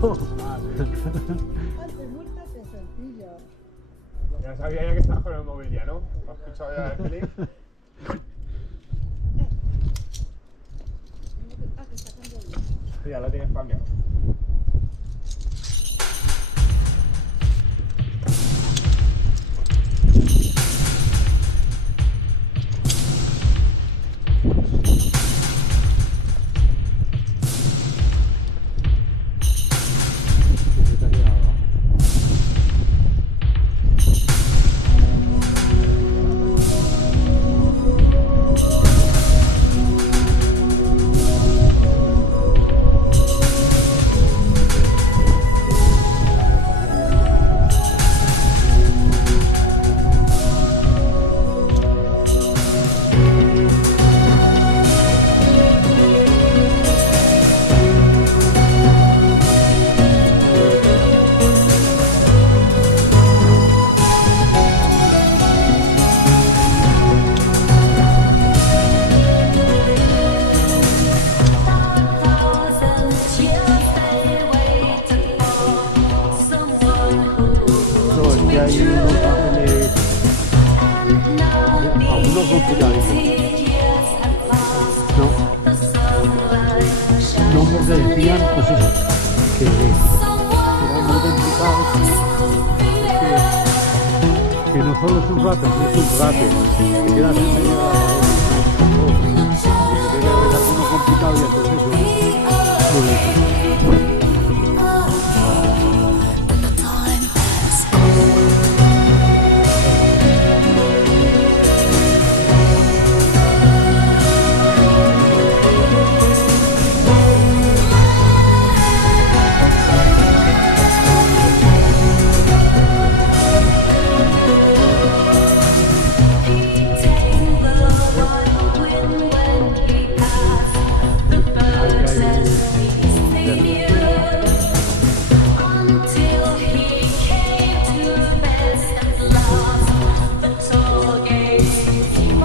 Antes multa que sencillo. Ya sabía ya que estabas con el móvil ya, ¿no? ¿Has escuchado ya el pelín? Que está cambiando. Sí, ya lo tienes cambiado. No, es que hay unos ángeles, algunos complicaditos. No, porque decían, pues eso, que eran muy complicados, que no solo es un rato, es un rato, que quedas en medio de la pared, que debe haber alguno complicado y entonces eso no lo hice.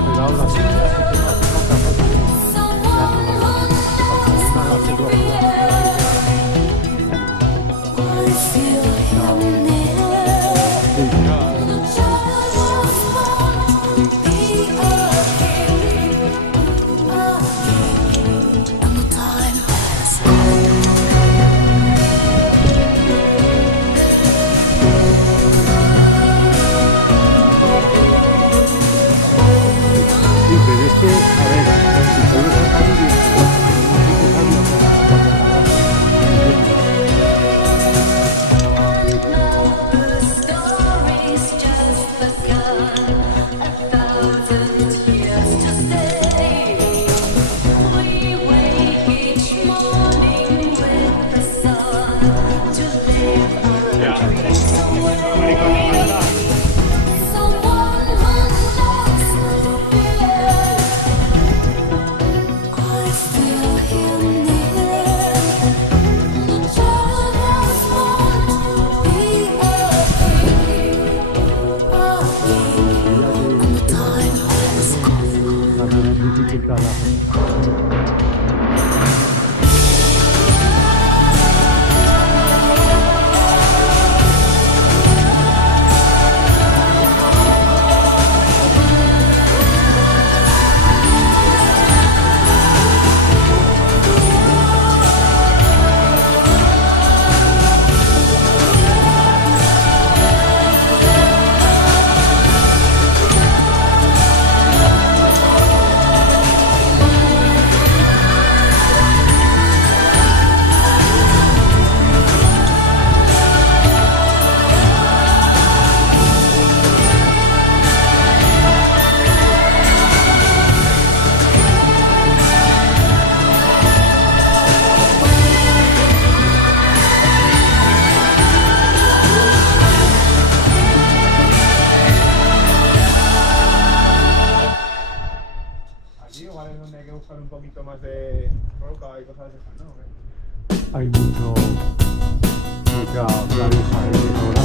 Pero ahora sí, ya sé que no hace falta porque ya no lo veo. Una la cerró. Sí, pero es que, a ver, si solo se está viviendo, no se dificultad. Aquí igual es donde hay que buscar un poquito más de roca y cosas de esas, ¿no? ¿O qué? Hay mucha clareza ahora.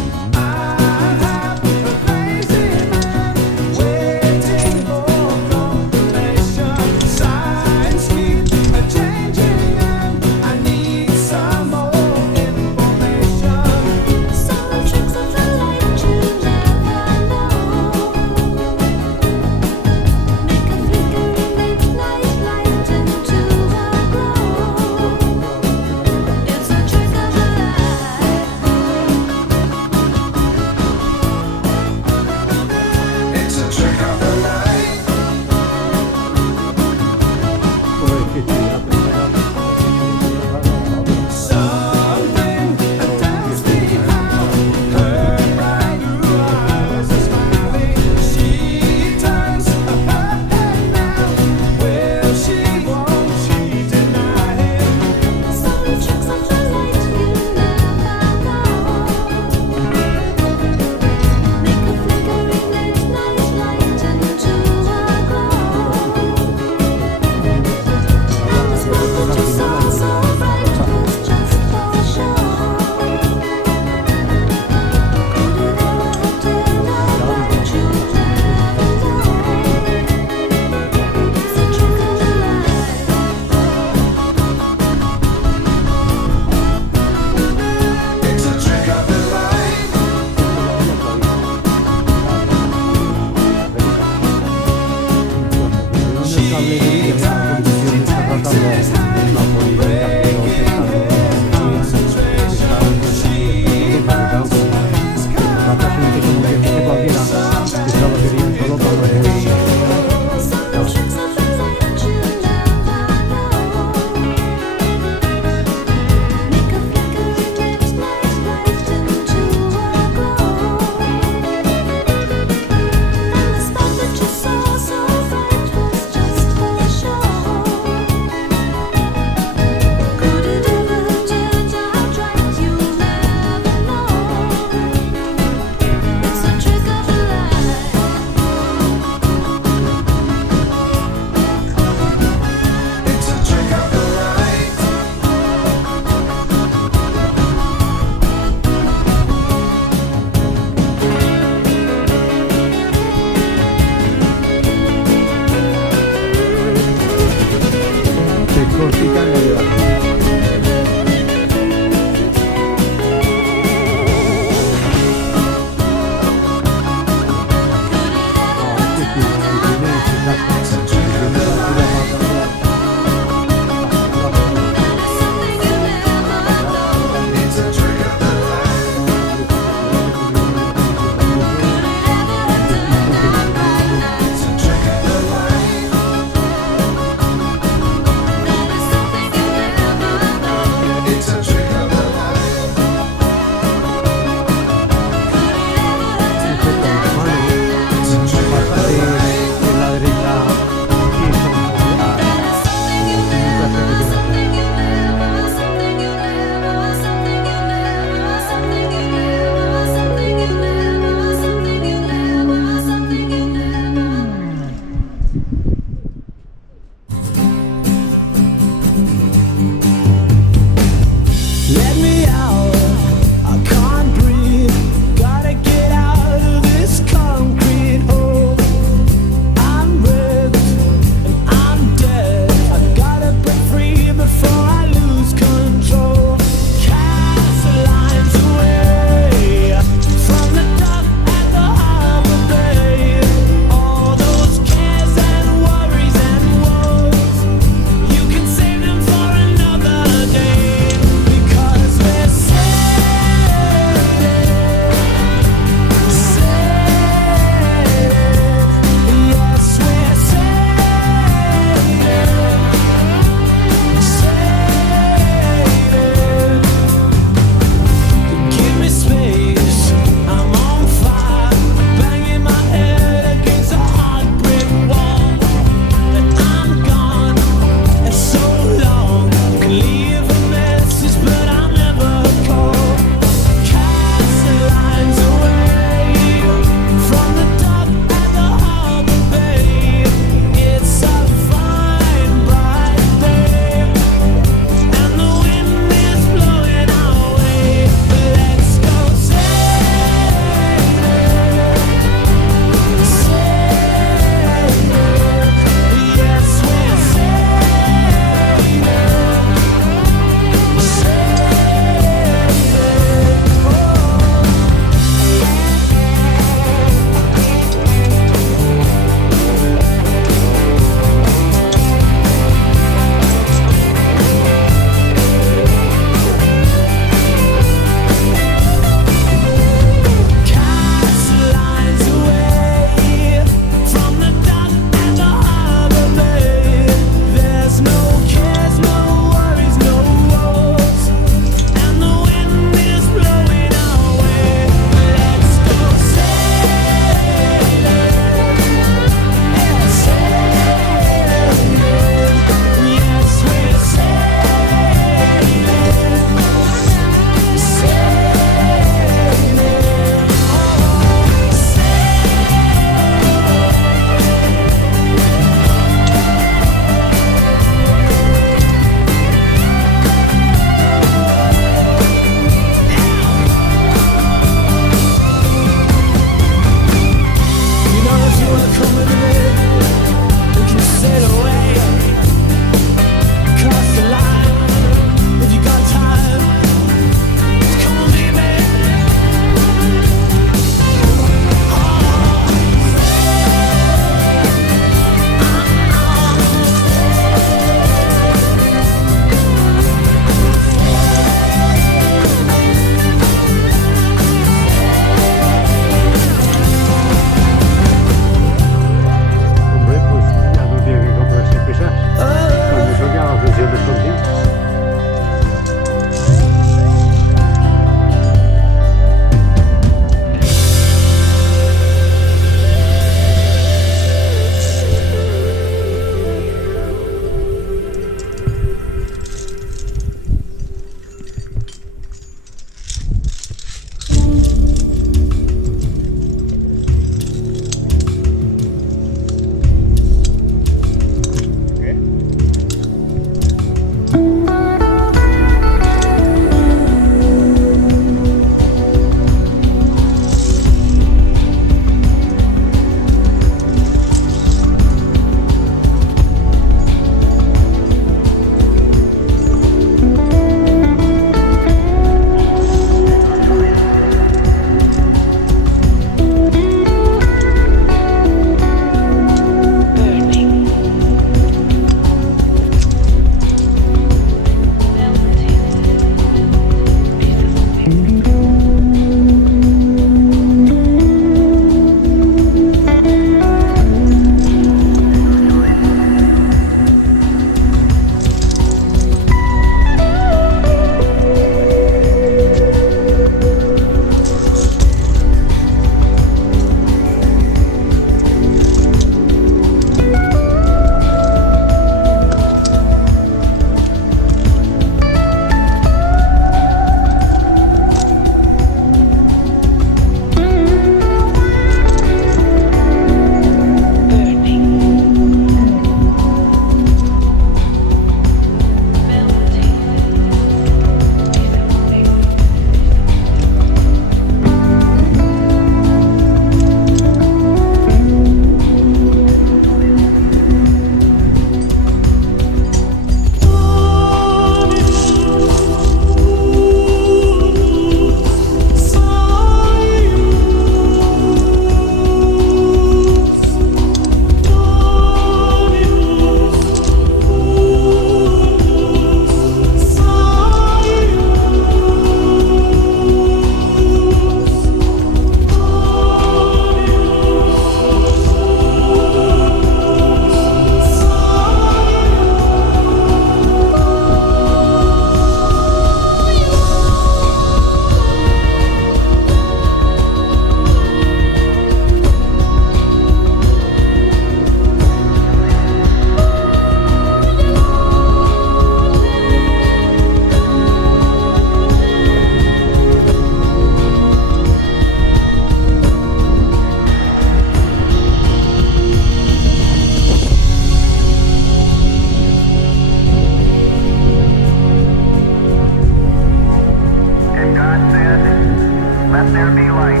Let there be light.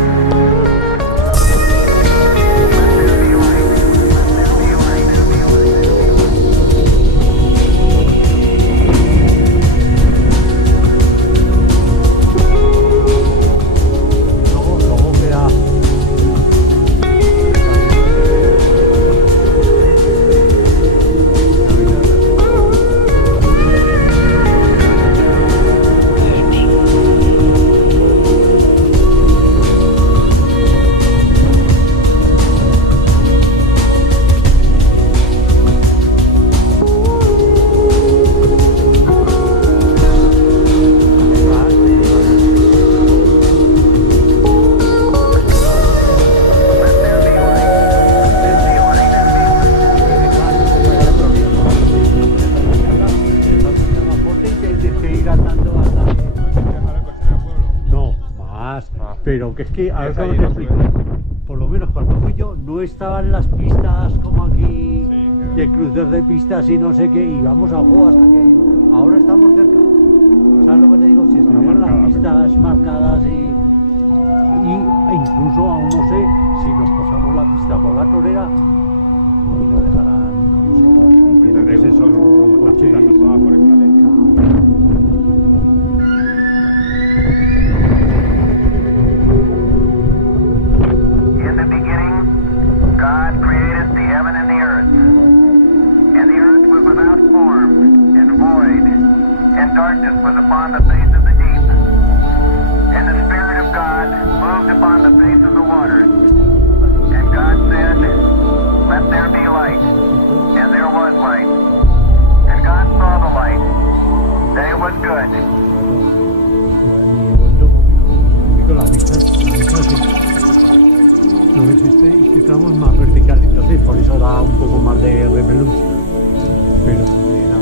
Let there be light. Let there be light. Let there be light. Luego queda. No, más. Pero que es que, a ver cómo te explico. Por lo menos cuando fui yo, no estaban las pistas como aquí, de cruces de pistas y no sé qué, y vamos a juego hasta que ahora estamos cerca. ¿Sabes lo que te digo? Si estuvieran las pistas marcadas e incluso aún no sé si nos pasamos la pista por la torera y nos dejarán, no sé, y tiene que ser solo coche. In the beginning, God created the heaven and the earth. And the earth was without form and void, and darkness was upon the face of the deep. And the Spirit of God moved upon the face of the waters. And God said, let there be light. And there was light. And God saw the light, that it was good. Con las vistas sí. No es este tramo es más vertical, entonces por eso da un poco más de repelús. Pero nada.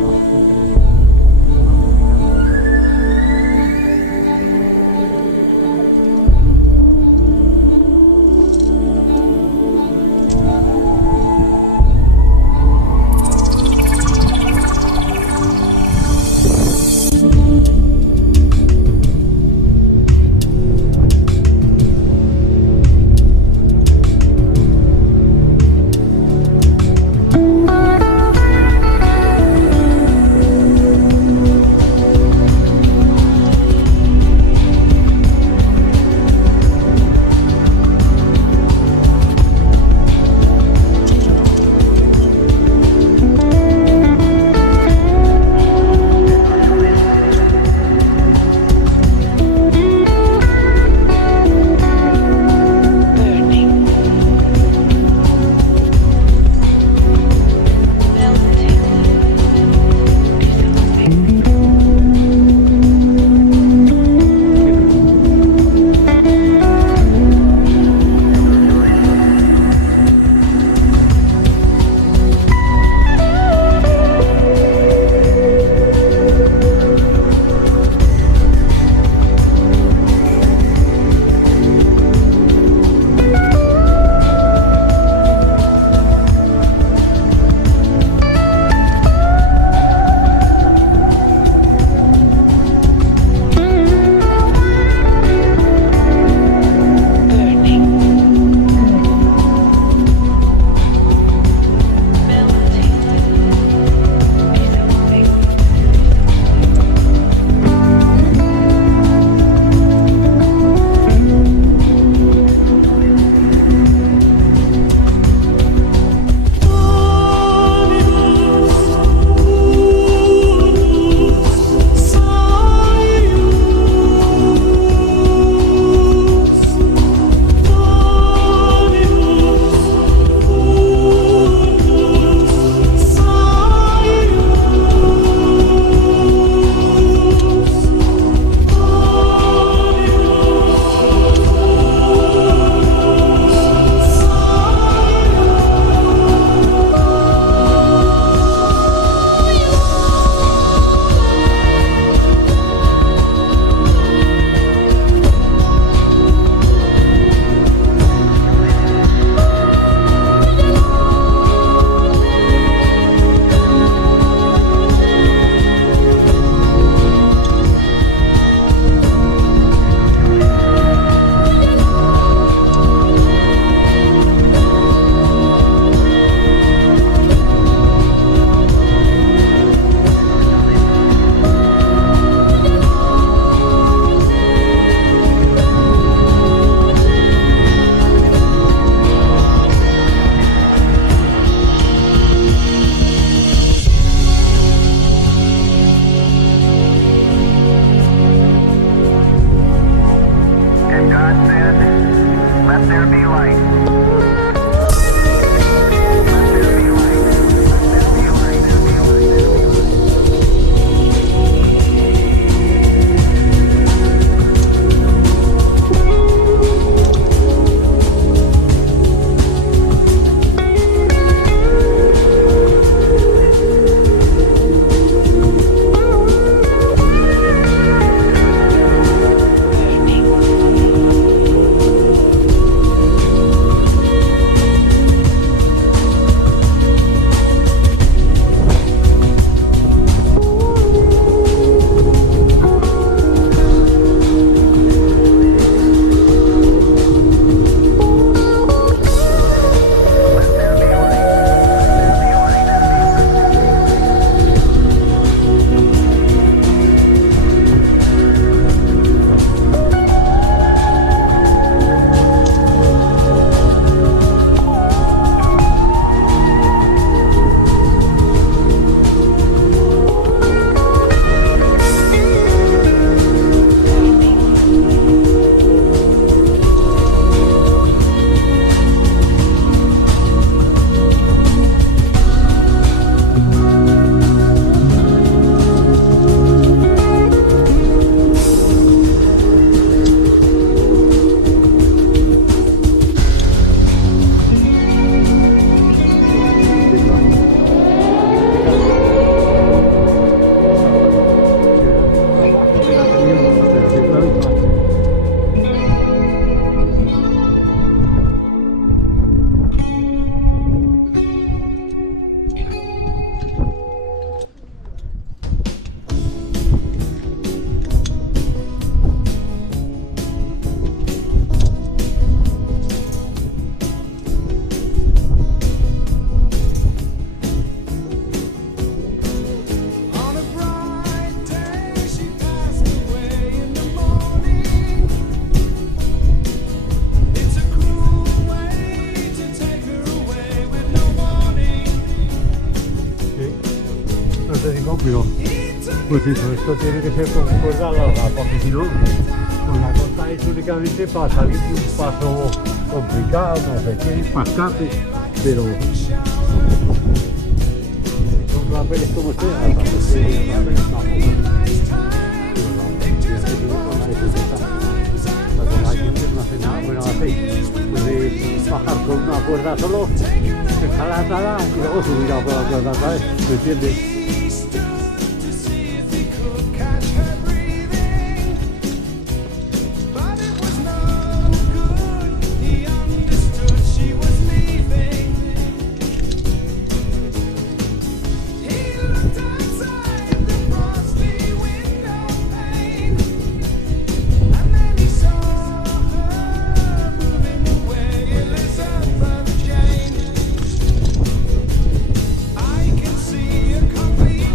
Let there be light. Let there be light. Let there be light. Let there be light. Let there be light. Let there be light. On a bright day, she passed away in the morning. It's a cruel way to take her away with no warning. Sí. No te digo, pero pues eso, esto tiene que ser con cuerda larga, porque si no, con la corta es únicamente para salir de un paso complicado, no sé qué, para escape, pero son rapeles como este, a rapeles no. Pero no, tienes que ir con la etiqueta. Con la gente no hace nada, bueno, puede bajar con una cuerda solo, escalar nada y luego subir a por la cuerda, ¿sabes? ¿Me entiendes? To see if he could catch her breathing, but it was no good. He understood she was leaving. He looked outside the frosty window pane, and then he saw her moving away, Elizabeth Jane. I can see a copy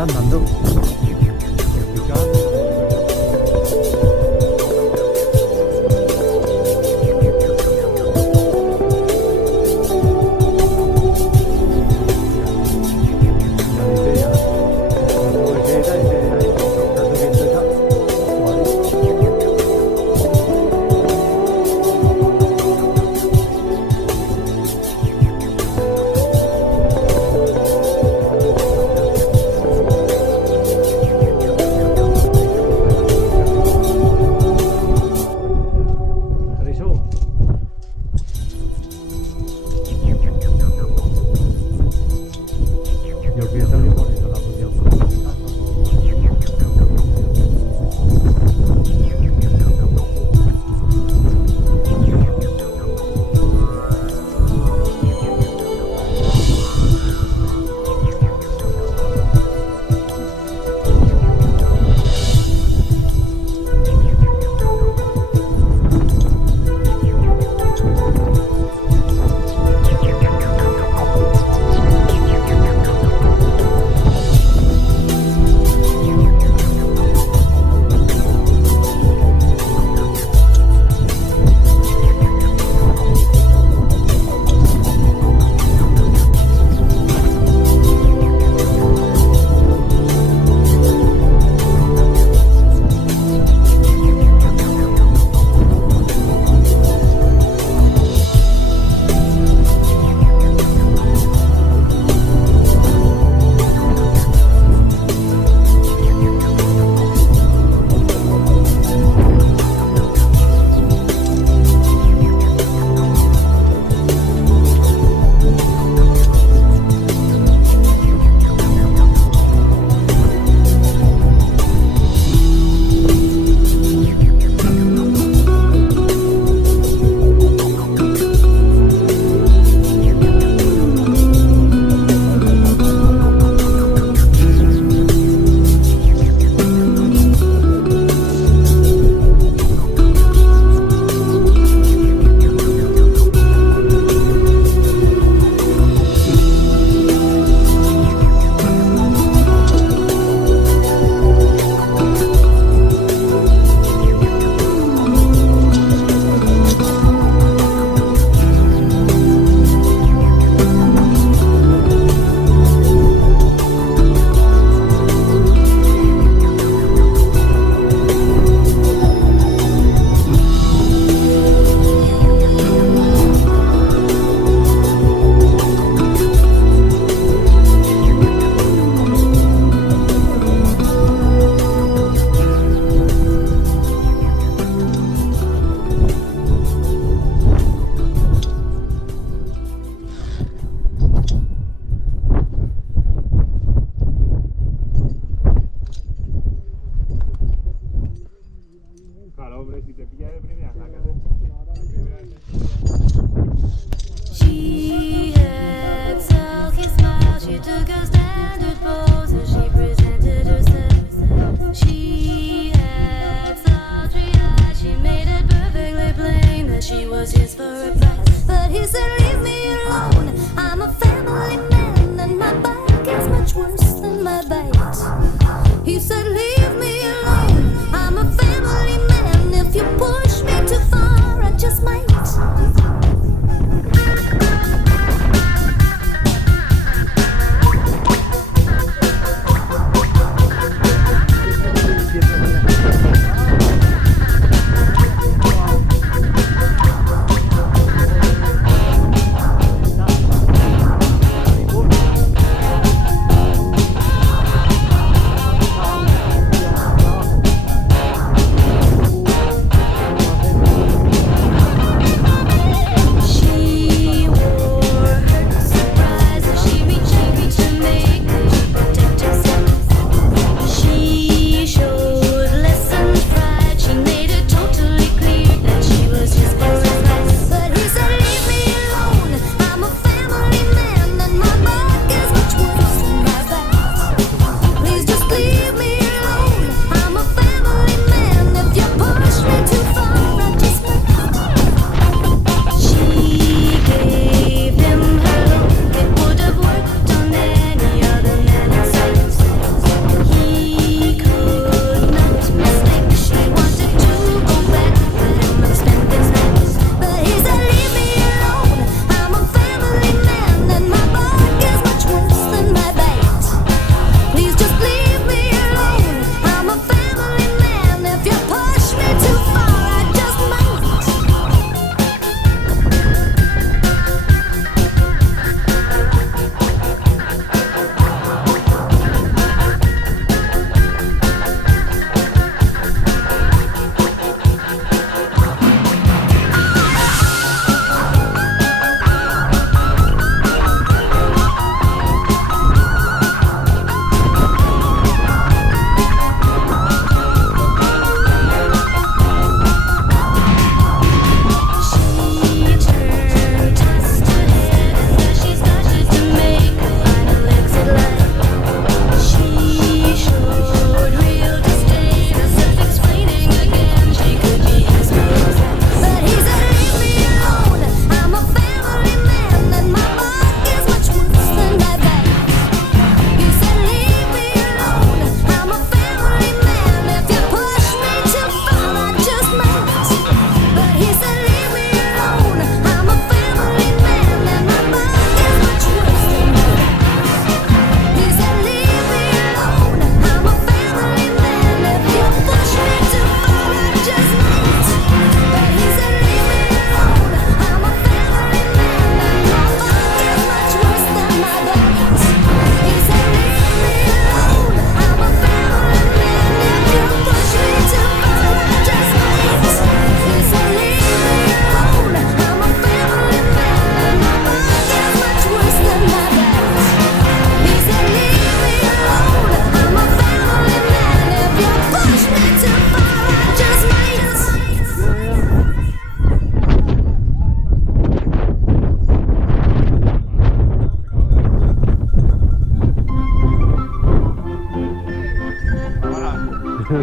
iba andando. Se pica. Ya dice ya. Como que era, está subiendo esa. Vale.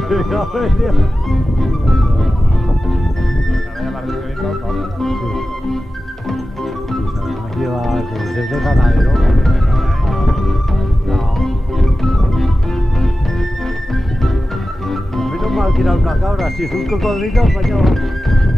Ya venía. Pues además lleva, como es de ganadero. No. Menos mal que era una cabra, si es un cocodrilo, mañana.